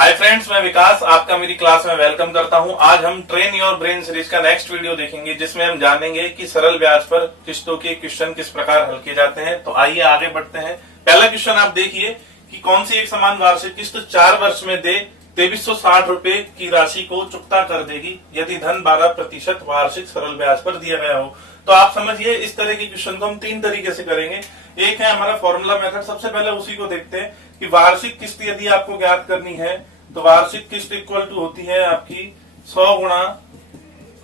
Hi friends, मैं विकास आपका मेरी क्लास में वेलकम करता हूं। आज हम ट्रेन योर ब्रेन सीरीज का नेक्स्ट वीडियो देखेंगे, जिसमें हम जानेंगे कि सरल ब्याज पर किस्तों के क्वेश्चन किस प्रकार हल किए जाते हैं। तो आइए आगे बढ़ते हैं। पहला क्वेश्चन आप देखिए कि कौन सी एक समान वार्षिक किस्त 4 वर्ष में दे 2360 रुपए की राशि को चुकता कर देगी यदि धन 12% वार्षिक सरल ब्याज पर दिया गया हो। तो आप समझिए, इस तरह के क्वेश्चन को हम 3 तरीके से करेंगे। एक है हमारा फॉर्मूला मेथड। सबसे पहले उसी को देखते हैं कि वार्षिक किस्त यदि आपको ज्ञात करनी है तो वार्षिक किस्त इक्वल टू होती है आपकी 100 गुणा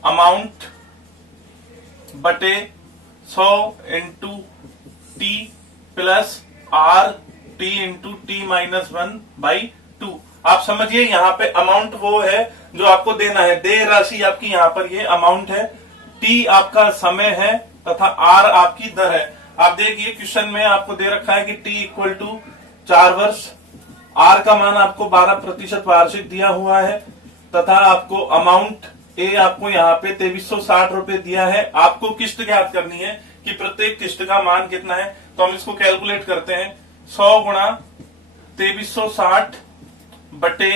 अमाउंट बटे 100 into T plus R T into T minus 1/2। आप समझिए, यहाँ पे अमाउंट वो है जो आपको देना है, दे राशि आपकी यहाँ पर ये अमाउंट है, टी आपका समय है तथा आर आपकी दर है। आप देखिए क्वेश्चन में आपको दे रखा है कि टी इक्वल टू 4 वर्ष, आर का मान आपको 12% वार्षिक दिया हुआ है तथा आपको अमाउंट ए आपको यहाँ पे 2360 रुपए दिया है। आपको किस्त ज्ञात करनी है कि प्रत्येक किस्त का मान कितना है। तो हम इसको कैलकुलेट करते हैं। 100 गुणा 2360 बटे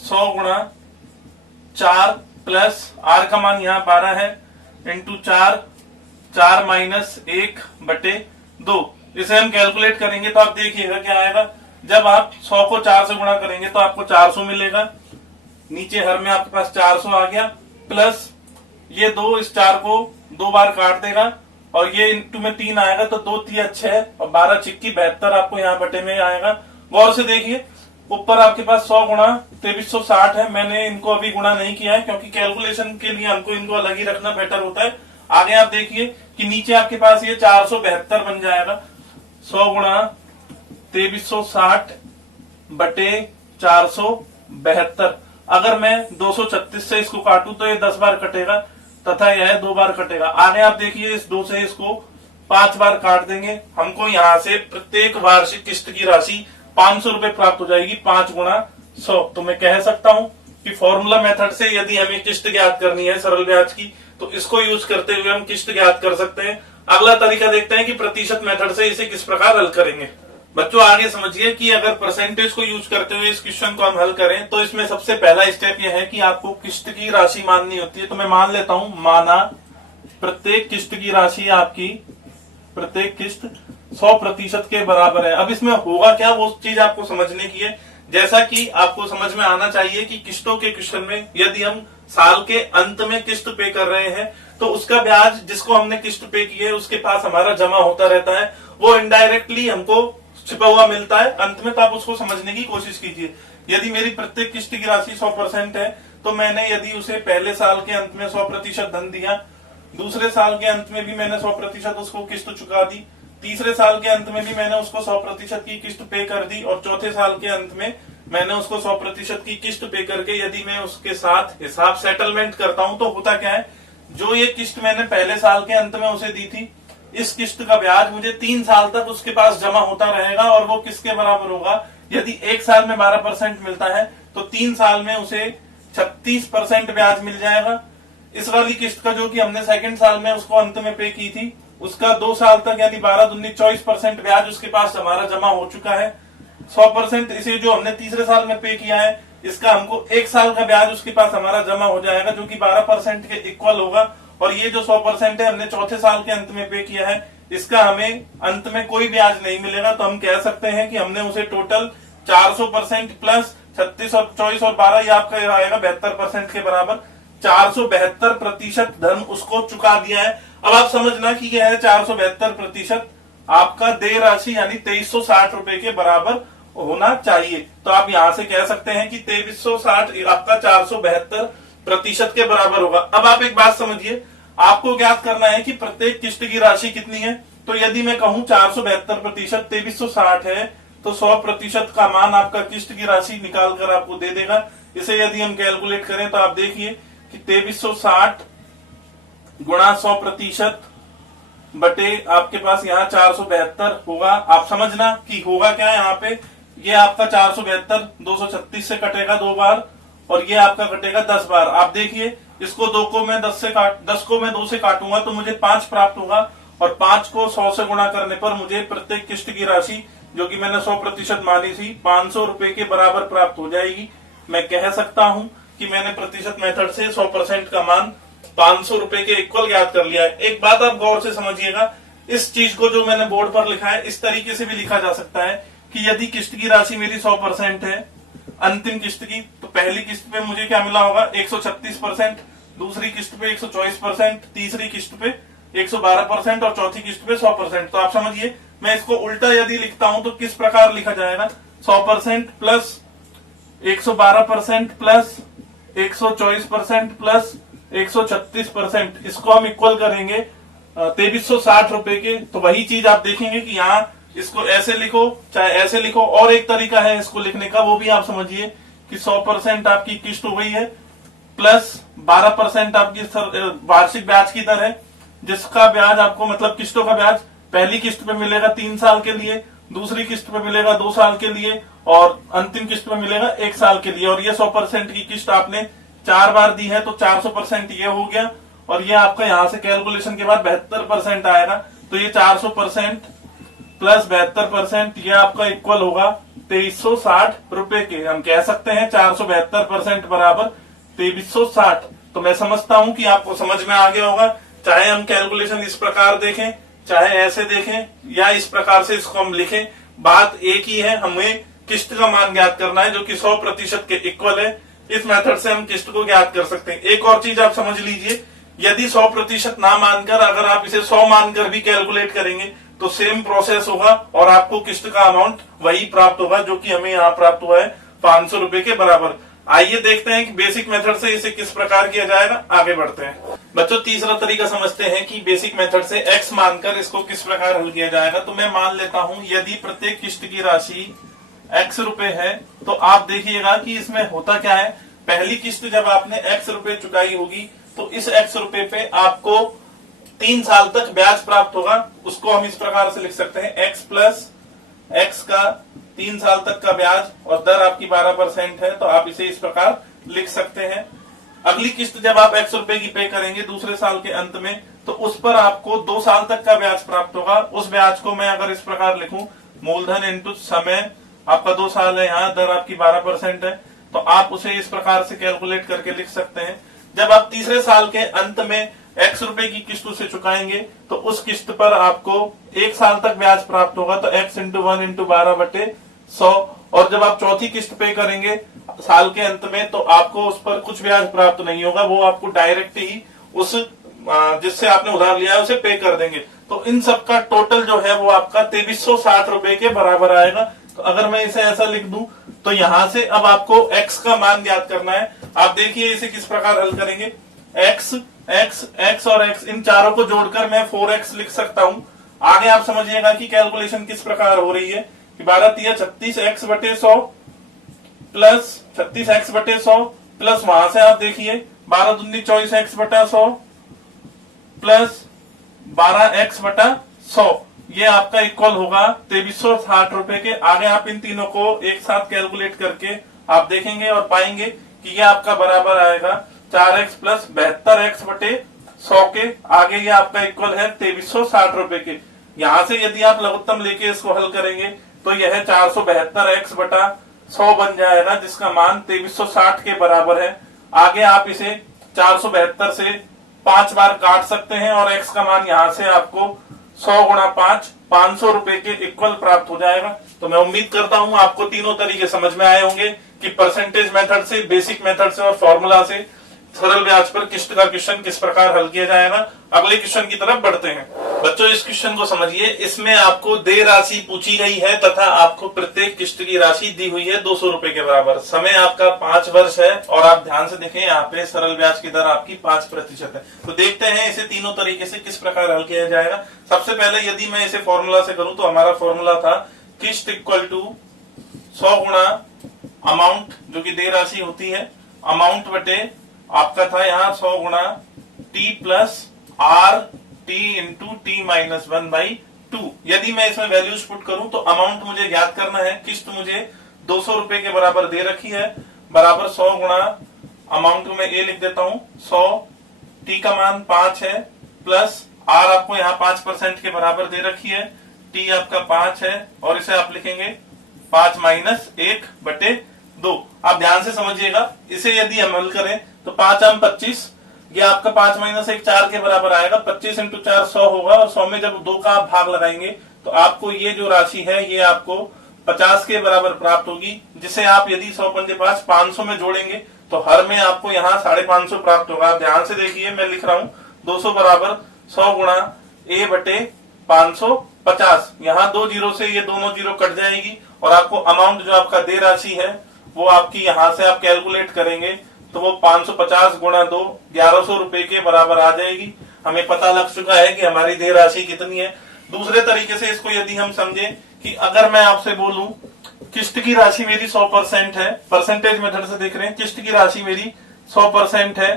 100 गुणा 4 प्लस आर का मान यहाँ 12 है इंटू 4 माइनस 1/2। इसे हम कैलकुलेट करेंगे तो आप देखिएगा क्या आएगा। जब आप 100 को 4 से गुणा करेंगे तो आपको 400 मिलेगा। नीचे हर में आपके पास 400 आ गया, प्लस ये 2 इस 4 को 2 बार काट देगा और ये इंटू में 3 आएगा तो 2 3 6 और 12 छिक्की 72 आपको यहाँ बटे में आएगा। गौर से देखिए, ऊपर आपके पास 100 गुणा 2360 है। मैंने इनको अभी गुणा नहीं किया है क्योंकि कैलकुलेशन के लिए हमको इनको अलग ही रखना बेटर होता है। आगे आप देखिए कि नीचे आपके पास ये 472 बन जाएगा। 100 गुणा 2360 बटे 472। अगर मैं 236 से इसको काटूं तो ये 10 बार कटेगा तथा यह 2 बार कटेगा। आगे आप देखिए, इस 2 से इसको 5 बार काट देंगे। हमको यहाँ से प्रत्येक वार्षिक किस्त की राशि 500 रुपए प्राप्त हो जाएगी। 5 गुणा 100। तो मैं कह सकता हूं कि फॉर्मूला मेथड से यदि हमें किस्त ज्ञात करनी है सरल ब्याज की तो इसको यूज करते हुए हम किस्त ज्ञात कर सकते हैं। अगला तरीका देखते हैं कि प्रतिशत मेथड से इसे किस प्रकार हल करेंगे। बच्चों आगे समझिए कि अगर परसेंटेज को यूज करते हुए इस क्वेश्चन को हम हल करें तो इसमें सबसे पहला स्टेप यह है कि आपको किस्त की राशि माननी होती है। तो मैं मान लेता हूं, माना प्रत्येक किस्त की राशि आपकी, प्रत्येक किस्त 100% के बराबर है। अब इसमें होगा क्या, वो चीज आपको समझने की है। जैसा कि आपको समझ में आना चाहिए कि किस्तों के क्वेश्चन में यदि हम साल के अंत में किस्त पे कर रहे हैं तो उसका ब्याज जिसको हमने किस्त पे की है उसके पास हमारा जमा होता रहता है, वो इनडायरेक्टली हमको छिपा हुआ मिलता है अंत में। तो आप उसको समझने की कोशिश कीजिए। यदि मेरी प्रत्येक किस्त की राशि 100% है तो मैंने यदि उसे पहले साल के अंत में 100% धन दिया, दूसरे साल के अंत में भी मैंने 100% उसको किस्त चुका दी, तीसरे साल के अंत में भी मैंने उसको 100% की किस्त पे कर दी और चौथे साल के अंत में मैंने उसको 100% की किस्त पे करके यदि मैं उसके साथ हिसाब सेटलमेंट करता हूं तो होता क्या है, जो ये किस्त मैंने पहले साल के अंत में उसे दी थी, इस किस्त का ब्याज मुझे 3 साल तक उसके पास जमा होता रहेगा। और वो किसके बराबर होगा, यदि 1 साल में 12% मिलता है तो 3 साल में उसे 36% ब्याज मिल जाएगा। इस वाली किस्त का जो कि हमने सेकंड साल में उसको अंत में पे की थी, उसका 2 साल तक यानी 12 दूनी 24% ब्याज उसके पास हमारा जमा हो चुका है। 100% इसे जो हमने तीसरे साल में पे किया है, इसका हमको 1 साल का ब्याज उसके पास हमारा जमा हो जाएगा जो कि 12% के इक्वल होगा। और ये जो 100% है हमने चौथे साल के अंत में पे किया है, इसका हमें अंत में कोई ब्याज नहीं मिलेगा। तो हम कह सकते हैं कि हमने उसे टोटल 400% प्लस 36 और 24 और 12 ये आपका आएगा 72% के बराबर, 472% धन उसको चुका दिया है। अब आप समझना कि यह है 472% आपका देय राशि यानी 2360 रुपए के बराबर होना चाहिए। तो आप यहां से कह सकते हैं कि 2360 आपका 472% के बराबर होगा। अब आप एक बात समझिए, आपको ज्ञात करना है कि प्रत्येक किस्त की राशि कितनी है। तो यदि मैं कहूं 472% 2360 है तो 100% का मान आपका किस्त की राशि निकाल कर आपको दे देगा। इसे यदि हम कैलकुलेट करें तो आप देखिए कि 2360 गुणा 100% बटे आपके पास यहाँ 472 होगा। आप समझना कि होगा क्या यहाँ पे, ये आपका 472 236 से कटेगा 2 बार और ये आपका कटेगा 10 बार। आप देखिए, इसको 2 को मैं 10 को मैं 2 से काटूंगा तो मुझे 5 प्राप्त होगा और 5 को 100 से गुणा करने पर मुझे प्रत्येक किस्त की राशि जो कि मैंने 100% मानी थी 500 रुपए के बराबर प्राप्त हो जाएगी। मैं कह सकता हूं कि मैंने प्रतिशत मेथड से 100% का मान 500 रुपए के इक्वल ज्ञात कर लिया है। एक बात आप गौर से समझिएगा, इस चीज को जो मैंने बोर्ड पर लिखा है इस तरीके से भी लिखा जा सकता है कि यदि किस्त की राशि मेरी 100% है अंतिम किस्त की, तो पहली किस्त पे मुझे क्या मिला होगा 136%, दूसरी किस्त पे 124%, तीसरी किस्त पे 112% और चौथी किस्त पे 100%। तो आप समझिए मैं इसको उल्टा यदि लिखता हूं तो किस प्रकार लिखा जाएगा, 100% प्लस 112% प्लस 124% प्लस 136%, इसको हम इक्वल करेंगे 2360 रुपए के। तो वही चीज आप देखेंगे कि यहाँ इसको ऐसे लिखो चाहे ऐसे लिखो, और एक तरीका है इसको लिखने का, वो भी आप समझिए कि 100% आपकी किस्त हो गई है प्लस 12% आपकी वार्षिक ब्याज की दर है, जिसका ब्याज आपको मतलब किस्तों का ब्याज पहली किस्त पे मिलेगा 3 साल के लिए, दूसरी किस्त पे मिलेगा 2 साल के लिए और अंतिम किस्त पे मिलेगा 1 साल के लिए। और ये 100% की किस्त आपने 4 बार दी है तो 400% ये हो गया, और ये आपका यहां से कैलकुलेशन के बाद 72% आएगा। तो ये 400% प्लस 72% ये आपका इक्वल होगा 2360 रुपए के। हम कह सकते हैं 472% बराबर 2360। तो मैं समझता हूं कि आपको समझ में आ गया होगा, चाहे हम कैलकुलेशन इस प्रकार देखें चाहे ऐसे देखें या इस प्रकार से इसको हम लिखें, बात एक ही है, हमें किस्त का मान ज्ञात करना है जो कि 100% के इक्वल है। इस मेथड से हम किस्त को ज्ञात कर सकते हैं। एक और चीज आप समझ लीजिए, यदि 100% ना मानकर अगर आप इसे 100 मानकर भी कैलकुलेट करेंगे तो सेम प्रोसेस होगा और आपको किस्त का अमाउंट वही प्राप्त होगा जो कि हमें यहाँ प्राप्त हुआ है 500 रुपए के बराबर। आइए देखते हैं कि बेसिक मेथड से इसे किस प्रकार किया जाएगा। आगे बढ़ते हैं बच्चों, तीसरा तरीका समझते हैं कि बेसिक मेथड से x मानकर इसको किस प्रकार हल किया जाएगा। तो मैं मान लेता हूं यदि प्रत्येक किस्त की राशि x रुपए है, तो आप देखिएगा कि इसमें होता क्या है, पहली किस्त जब आपने x रुपए चुकाई होगी तो इस x रुपए पे आपको 3 साल तक ब्याज प्राप्त होगा। उसको हम इस प्रकार से लिख सकते हैं x प्लस x का 3 साल तक का ब्याज, और दर आपकी 12% है, तो आप इसे इस प्रकार लिख सकते हैं। अगली किस्त जब आप x रुपए की पे करेंगे दूसरे साल के अंत में, तो उस पर आपको 2 साल तक का ब्याज प्राप्त होगा। उस ब्याज को मैं अगर इस प्रकार लिखूं, मूलधन इंटू समय, आपका 2 साल है, यहाँ दर आपकी 12% है, तो आप उसे इस प्रकार से कैलकुलेट करके लिख सकते हैं। जब आप तीसरे साल के अंत में x रुपए की किस्त उसे चुकाएंगे तो उस किस्त पर आपको 1 साल तक ब्याज प्राप्त होगा, तो x इंटू 1 इंटू 12/100। और जब आप चौथी किस्त पे करेंगे साल के अंत में तो आपको उस पर कुछ ब्याज प्राप्त नहीं होगा, वो आपको डायरेक्ट ही उस जिससे आपने उधार लिया है उसे पे कर देंगे। तो इन सब का टोटल जो है वो आपका 2360 रुपए के बराबर आएगा। तो अगर मैं इसे ऐसा लिख दूं तो यहां से अब आपको x का मान ज्ञात करना है। आप देखिए इसे किस प्रकार हल करेंगे, x x x और x, इन चारों को जोड़कर मैं 4x लिख सकता हूं। आगे आप समझिएगा कि कैलकुलेशन किस प्रकार हो रही है कि 12×3 36x/100 प्लस 36x/100 प्लस वहां से आप देखिए 12×2 24x/100 प्लस 12x/100, ये आपका इक्वल होगा 2360 रुपए के। आगे आप इन तीनों को एक साथ कैलकुलेट करके आप देखेंगे और पाएंगे कि ये आपका बराबर आएगा 4x प्लस 72x/100 के। आगे ये आपका इक्वल है 2360 रुपए के। यहां से यदि आप लघुत्तम लेके इसको हल करेंगे तो यह 472x/100 बन जाएगा, जिसका मान 2360 के बराबर है। आगे आप इसे 472 से 5 बार काट सकते हैं और x का मान यहां से आपको 100 गुणा 5 500 रुपए के इक्वल प्राप्त हो जाएगा। तो मैं उम्मीद करता हूं आपको तीनों तरीके समझ में आए होंगे कि परसेंटेज मेथड से, बेसिक मेथड से और फॉर्मूला से सरल ब्याज पर किस्त का क्वेश्चन किस प्रकार हल किया जाएगा। अगले क्वेश्चन की तरफ बढ़ते हैं बच्चों। इस क्वेश्चन को समझिए, इसमें आपको देय राशि पूछी गई है तथा आपको प्रत्येक किस्त की राशि दी हुई है 200 रुपए के बराबर। समय आपका 5 वर्ष है और आप ध्यान से देखें यहाँ पे सरल ब्याज की दर आपकी 5% है। तो देखते हैं इसे तीनों तरीके से किस प्रकार हल किया जाएगा। सबसे पहले यदि मैं इसे फॉर्मूला से करूं तो हमारा फॉर्मूला था किस्त इक्वल टू 100 गुणा अमाउंट जो कि देय राशि होती है, अमाउंट बटे आपका था यहाँ 100 गुणा T plus R T into T minus 1/2। यदि मैं इसमें वैल्यूज पुट करूं तो अमाउंट मुझे ज्ञात करना है, किस्त मुझे 200 रुपए के बराबर दे रखी है, बराबर 100 गुणा अमाउंट को मैं ए लिख देता हूं 100, टी का मान 5 है, प्लस आर आपको यहाँ 5% के बराबर दे रखी है, टी आपका 5 है और इसे आप लिखेंगे 5 - 1/2। 2। आप ध्यान से समझिएगा, इसे यदि हम हल करें तो 5 आम 25, ये आपका 5 माइनस 1 4 के बराबर आएगा। 25 इंटू 4 100 होगा, और 100 में जब 2 का आप भाग लगाएंगे तो आपको ये जो राशि है ये आपको 50 के बराबर प्राप्त होगी, जिसे आप यदि 100 पंजे 5 500 में जोड़ेंगे तो हर में आपको यहाँ 550 प्राप्त होगा। ध्यान से देखिए, मैं लिख रहा हूँ 200 बराबर 100 गुणा a बटे 550। यहाँ 2 जीरो से ये दोनों जीरो कट जाएगी, और आपको अमाउंट जो आपका दे राशि है वो आपकी यहाँ से आप कैलकुलेट करेंगे तो वो 550 गुणा 2 1100 रुपए के बराबर आ जाएगी। हमें पता लग चुका है कि हमारी देय राशि कितनी है। दूसरे तरीके से इसको यदि हम समझें कि अगर मैं आपसे बोलूं किस्त की राशि मेरी 100% है, परसेंटेज मेथड से देख रहे हैं, किस्त की राशि मेरी 100% है।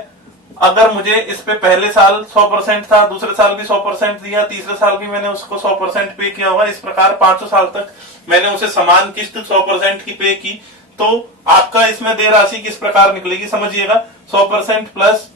अगर मुझे इस पे पहले साल 100% था, दूसरे साल भी 100% दिया, तीसरे साल भी मैंने उसको 100% पे किया होगा, इस प्रकार 5 साल तक मैंने उसे समान किस्त 100% की पे की, तो आपका इसमें देय राशि किस प्रकार निकलेगी समझिएगा। 100% प्लस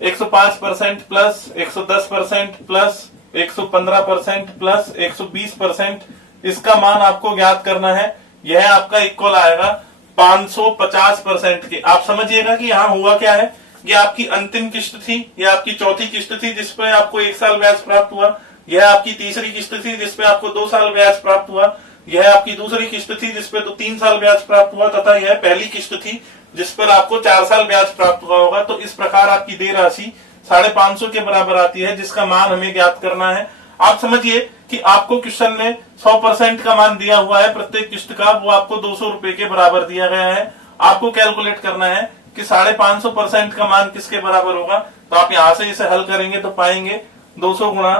105% प्लस 110% प्लस 115% प्लस 120%, इसका मान आपको ज्ञात करना है। यह आपका इक्वल आएगा 550% के। आप समझिएगा कि यहाँ हुआ क्या है, ये आपकी अंतिम किस्त थी, यह आपकी चौथी किस्त थी जिसपे आपको 1 साल ब्याज प्राप्त हुआ, यह आपकी तीसरी किस्त थी जिसपे आपको 2 साल ब्याज प्राप्त हुआ, यह आपकी दूसरी किस्त थी जिसपे तो 3 साल ब्याज प्राप्त हुआ, तथा यह पहली किस्त थी जिस पर आपको 4 साल ब्याज प्राप्त हुआ होगा। तो इस प्रकार आपकी देय राशि 550 के बराबर आती है, जिसका मान हमें ज्ञात करना है। आप समझिए कि आपको क्वेश्चन में 100% का मान दिया हुआ है प्रत्येक किस्त का, वो आपको 200 रुपए के बराबर दिया गया है। आपको कैलकुलेट करना है कि 550% का मान किसके बराबर होगा। तो आप यहां से इसे हल करेंगे तो पाएंगे 200 गुणा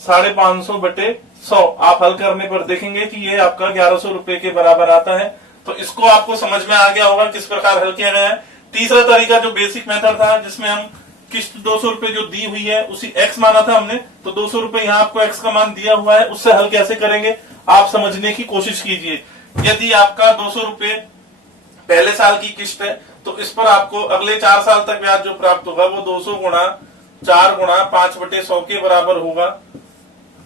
550 बटे 100। आप हल करने पर देखेंगे कि ये आपका 1100 रुपए के बराबर आता है। तो इसको आपको समझ में आ गया होगा किस प्रकार हल किया गया है। तीसरा तरीका जो बेसिक मेथड था, जिसमें हम किस्त 200 रुपए जो दी हुई है उसी x माना था हमने, तो 200 रुपए यहाँ आपको x का मान दिया हुआ है, उससे हल कैसे करेंगे आप समझने की कोशिश कीजिए। यदि आपका 200 रुपए पहले साल की किस्त है तो इस पर आपको अगले 4 साल तक ब्याज जो प्राप्त होगा वो 200 गुणा 4 गुणा 5 बटे 100 के बराबर होगा।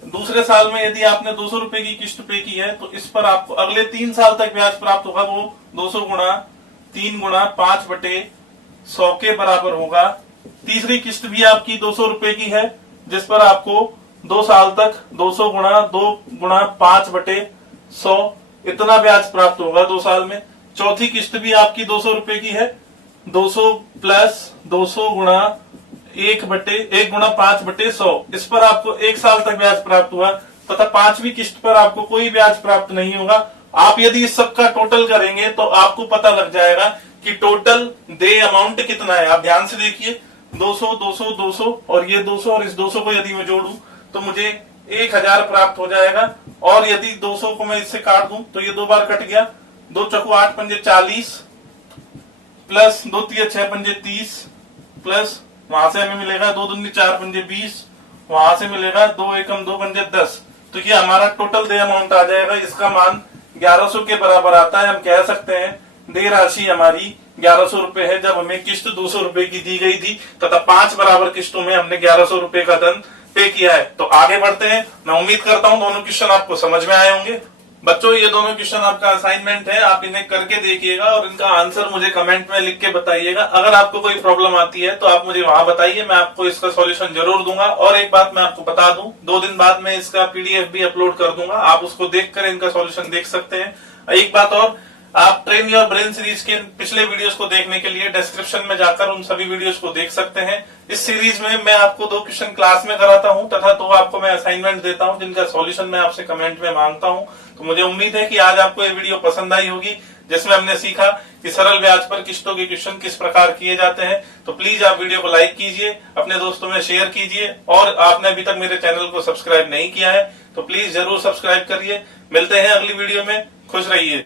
दूसरे साल में यदि आपने 200 रुपए की किस्त पे की है तो इस पर आपको अगले 3 साल तक ब्याज प्राप्त होगा, वो 200 गुणा 3 गुणा 5 बटे 100 के बराबर होगा। तीसरी किस्त भी आपकी 200 रुपए की है, जिस पर आपको 2 साल तक 200 गुणा 2 गुणा 5 बटे 100 इतना ब्याज प्राप्त होगा 2 साल में। चौथी किस्त भी आपकी 200 रुपए की है, 200 प्लस 200 गुणा 1 गुणा 5 बटे 100, इस पर आपको 1 साल तक ब्याज प्राप्त हुआ, तथा 5वीं किस्त पर आपको कोई ब्याज प्राप्त नहीं होगा। आप यदि इस सब का टोटल करेंगे तो आपको पता लग जाएगा कि टोटल दे अमाउंट कितना है। आप ध्यान से देखिए, 200 200 200 और ये 200 और इस 200 को यदि मैं जोड़ूं तो मुझे 1000 प्राप्त हो जाएगा। और यदि 200 को मैं इससे काट दूं तो ये 2 बार कट गया, 2 चौको 8 पंजे 40 प्लस 2 तिया 6 पंजे 30 प्लस वहां से हमें मिलेगा 2 दूनी 4 पंजे 20, वहां से मिलेगा 2 एकम 2 पंजे 10। तो ये हमारा टोटल दे अमाउंट आ जाएगा, इसका मान 1100 के बराबर आता है। हम कह सकते हैं दे राशि हमारी 1100 रुपए है, जब हमें किस्त 200 रुपए की दी गई थी तथा 5 बराबर किस्तों में हमने 1100 रुपए का धन पे किया है। तो आगे बढ़ते हैं। मैं उम्मीद करता हूं दोनों क्वेश्चन आपको समझ में आए होंगे। बच्चों, ये दोनों क्वेश्चन आपका असाइनमेंट है, आप इन्हें करके देखिएगा और इनका आंसर मुझे कमेंट में लिख के बताइएगा। अगर आपको कोई प्रॉब्लम आती है तो आप मुझे वहां बताइए, मैं आपको इसका सॉल्यूशन जरूर दूंगा। और एक बात मैं आपको बता दूं, 2 दिन बाद मैं इसका PDF भी अपलोड कर दूंगा, आप उसको देखकर इनका सॉल्यूशन देख सकते हैं। एक बात और, आप ट्रेन योर ब्रेन सीरीज के पिछले वीडियोस को देखने के लिए डिस्क्रिप्शन में जाकर उन सभी वीडियोस को देख सकते हैं। इस सीरीज में मैं आपको 2 क्वेश्चन क्लास में कराता हूं तथा 2 आपको मैं असाइनमेंट देता हूं, जिनका सॉल्यूशन मैं आपसे कमेंट में मांगता हूं। तो मुझे उम्मीद है कि आज आपको ये वीडियो पसंद आई होगी, जिसमें हमने सीखा कि सरल ब्याज पर किस्तों के क्वेश्चन किस प्रकार किए जाते हैं। तो प्लीज आप वीडियो को लाइक कीजिए, अपने दोस्तों में शेयर कीजिए, और आपने अभी तक मेरे चैनल को सब्सक्राइब नहीं किया है तो प्लीज जरूर सब्सक्राइब करिए। मिलते हैं अगली वीडियो में, खुश रहिए।